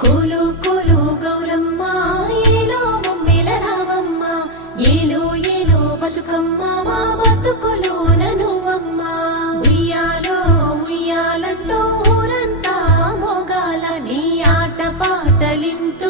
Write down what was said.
కోలు కోలు గౌరమ్మ ఏలో మమ్మెల రావమ్మ ఏలో ఏలో బతుకమ్మ మా బతుకులోన నువ్వమ్మ ఉయ్యాలో ఉయ్యాలంటూ ఊరంతా మోగాల నీ ఆట పాటలింటూ